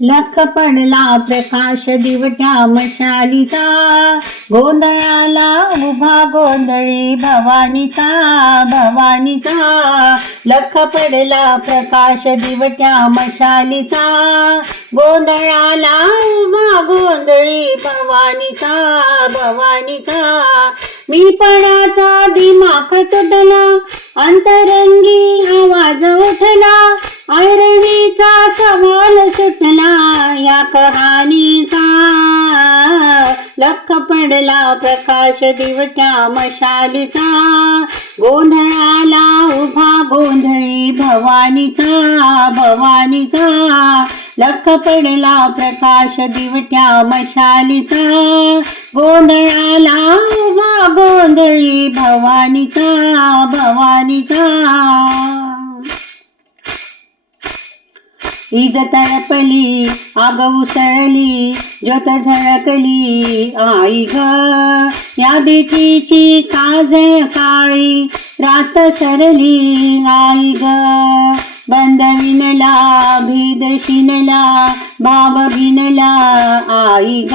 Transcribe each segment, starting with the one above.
लख पडला प्रकाश दिवट्या मशालीचा, गोंधळाला उभा गोंधळी भवानीचा भवानीचा. लख पडला प्रकाश दिवट्या मशालीचा, गोंधळाला उभा गोंधळी भवानीचा भवानीचा. मी पणाचा दिमाख तुटला, अंतरंगी आवाज उठला, ऐरणीचा सवाल सुटला या कहाणीचा. लख पडला प्रकाश दिवट्या मशालीचा, गोंधळाला उभा गोंधळी भवानीचा भवानीचा. लख पडला प्रकाश दिवट्या मशालीचा, गोंधळाला उभा गोंधळी भवानीचा भवानीचा. इज तळपली आग उसळली, ज्योत झळकली आई ग. या देठीची काजळ काळी रात सरली आई ग. बंद विणला भेद शिनला, भाव भिनला आई ग.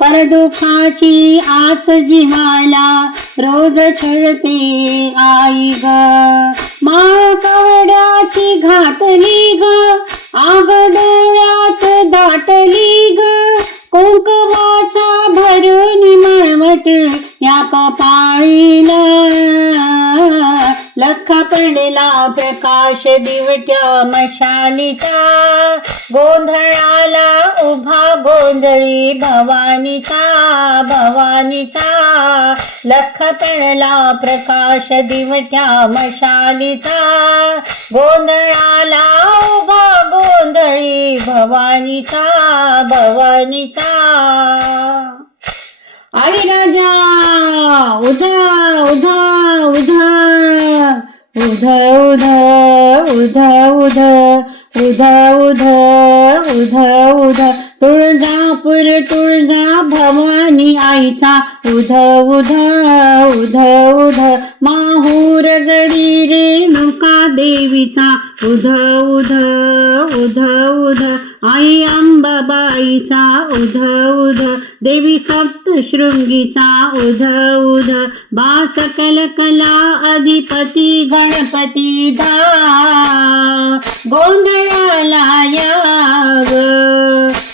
परदुखाची आच जीवाला रोज छळते आई ग. माळ कवड्याची घातली ग, आग डोळ्यात दाटली ग. कुंकवाचा भरून मळवट या कपाळीला. लख पडला प्रकाश दिवट्या मशालीचा, गोंधळाला उभा गोंधळी भवानीचा भवानीचा. लख पडला प्रकाश दिवट्या मशालीचा, गोंधळाला उभा गोंधळी भवानीचा भवानीचा. आई राजा उधा उधा उधा उध उध उध उध उध उध उध उध. तुळजापूर तुळजा भवानी आईचा उध उध उध उध. माहूर गडी रेणुका देवीचा उध उध उध उध. आई अंबाबाईचा उध उध. देवी सप्तशृंगीचा उध उध. बास कलकला अधिपती गणपती दा, गोंधळाला याव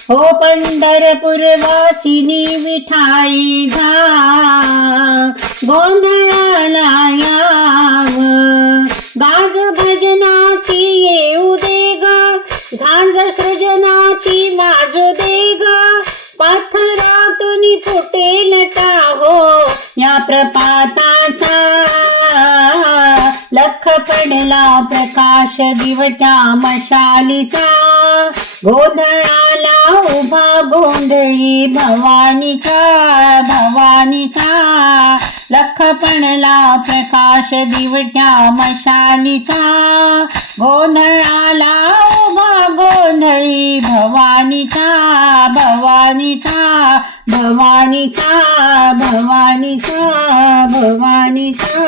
हो पंढरपूर वासिनी विठाई धा, गोंधळाला याव. गाज भजनाची येऊ दे ग, झांज सृजनाची वाजू दे ग. पाथरातून फुटेल टाहो या प्रपाताचा. लख पडला प्रकाश दिवट्या मशालीचा, गोंधळाला उभा गोंधळी भवानीचा भवानीचा. लख पडला प्रकाश दिवट्या मशालीचा, गोंधळाला उभा गोंधळी भवानीचा भवानीचा भवानीचा भवानीचा भवानीचा.